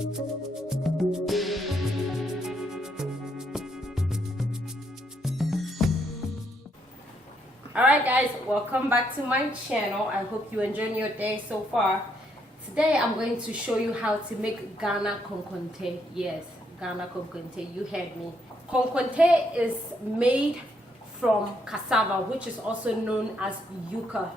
Alright guys, welcome back to my channel. I hope you're enjoying your day so far. Today I'm going to show you how to make Ghana Kokonte. Yes, Ghana Kokonte, you heard me. Kokonte is made from cassava, which is also known as yuca.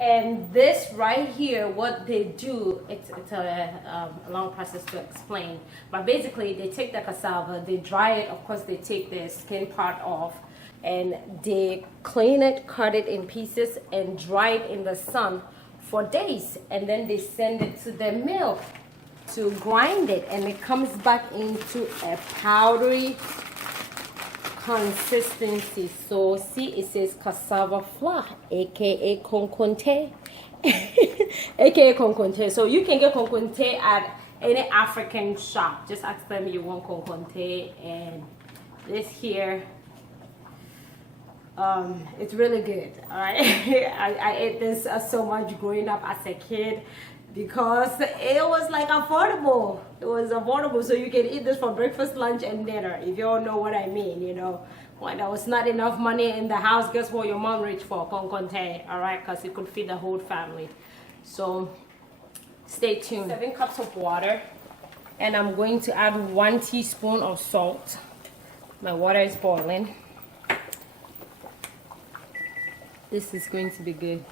And this right here, what they do, it's a long process to explain. But basically, they take the cassava, they dry it. Of course, they take the skin part off. And they clean it, cut it in pieces, and dry it in the sun for days. And then they send it to the mill to grind it, and it comes back into a powdery consistency. So see, it says cassava flour, aka Kokonte, aka Kokonte. So you can get Kokonte at any African shop. Just ask them you want Kokonte, and this here. It's really good. All right. I ate this so much growing up as a kid because it was like affordable. It was affordable, so you can eat this for breakfast, lunch, and dinner, if you all know what I mean. You know, when there was not enough money in the house, guess what your mom reached for? Kokonte. All right, because it could feed the whole family. So stay tuned. 7 cups of water, and I'm going to add 1 teaspoon of salt. My water is boiling. This is going to be good.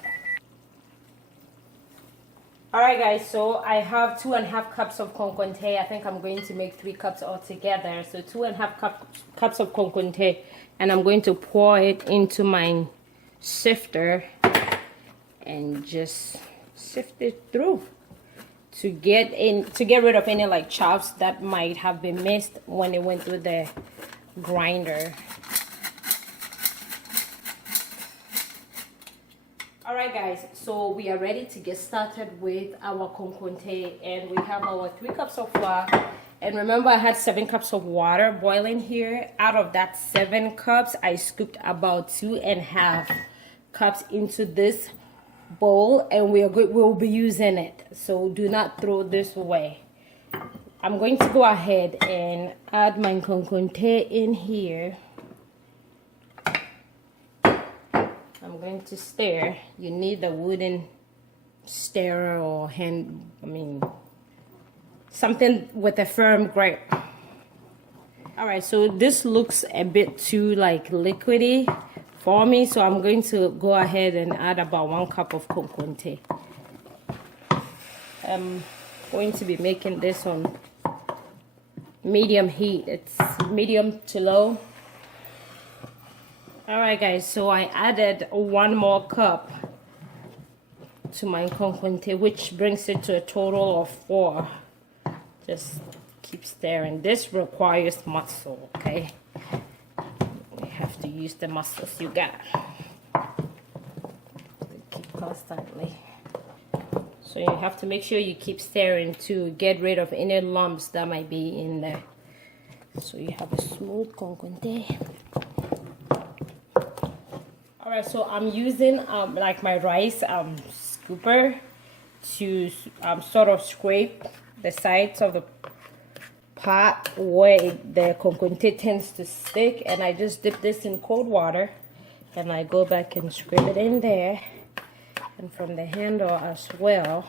Alright guys, so I have 2.5 cups of Kokonte. I think I'm going to make 3 cups altogether. So 2.5 cups of Kokonte, and I'm going to pour it into my sifter and just sift it through to get rid of any like chops that might have been missed when it went through the grinder. Alright guys, so we are ready to get started with our Kokonte, and we have our 3 cups of flour. And remember, I had 7 cups of water boiling here. Out of that 7 cups, I scooped about 2.5 cups into this bowl, and we'll be using it. So do not throw this away. I'm going to go ahead and add my Kokonte in here. I'm going to stir. You need the wooden stirrer or something with a firm grip. Alright, so this looks a bit too like liquidy for me, so I'm going to go ahead and add about 1 cup of Kokonte. I'm going to be making this on medium heat. It's medium to low. Alright guys, so I added 1 more cup to my Kokonte, which brings it to a total of 4. Just keep stirring. This requires muscle, okay? You have to use the muscles you got. Keep constantly. So you have to make sure you keep stirring to get rid of any lumps that might be in there. So you have a smooth Kokonte. Alright, so I'm using like my rice scooper to sort of scrape the sides of the pot where the Kokonte tends to stick, and I just dip this in cold water and I go back and scrape it in there, and from the handle as well,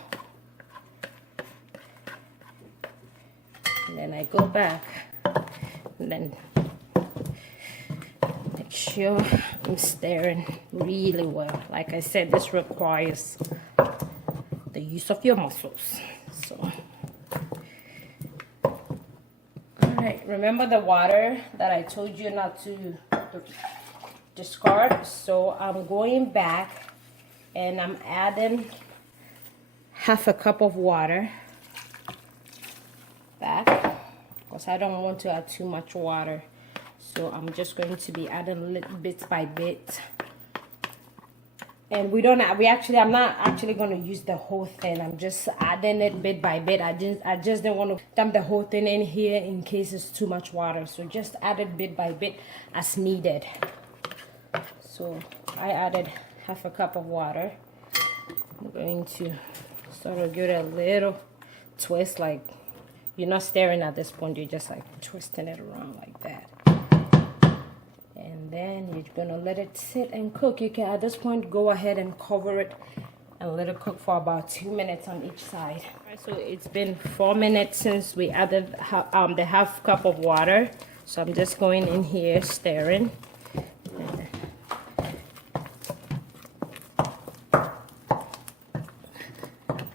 and then I go back and then make sure I'm stirring really well. Like I said, this requires the use of your muscles. So, alright, remember the water that I told you not to discard. So I'm going back and I'm adding 1/2 cup of water back, because I don't want to add too much water. So I'm just going to be adding little bit by bit. And I'm not actually going to use the whole thing. I'm just adding it bit by bit. I just didn't want to dump the whole thing in here in case it's too much water. So just add it bit by bit as needed. So I added 1/2 cup of water. I'm going to sort of give it a little twist, like You're not stirring at this point, you're just like twisting it around like that. And then you're gonna let it sit and cook. You can at this point go ahead and cover it and let it cook for about 2 minutes on each side. All right, so it's been 4 minutes since we added the half cup of water. So I'm just going in here stirring.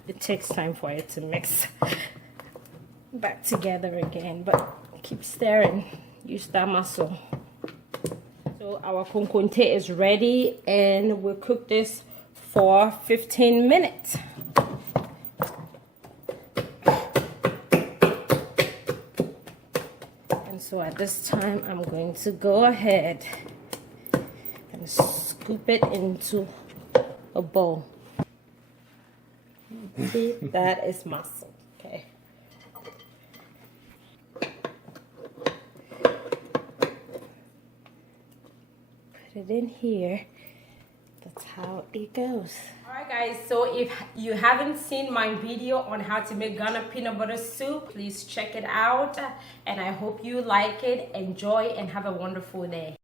It takes time for it to mix back together again, but keep stirring. Use that muscle. So our kokonte is ready, and we'll cook this for 15 minutes. And so at this time, I'm going to go ahead and scoop it into a bowl. See, that is muscle. Okay. Put it in here. That's how it goes. Alright guys, so if you haven't seen my video on how to make Ghana peanut butter soup, please check it out. And I hope you like it, enjoy, and have a wonderful day.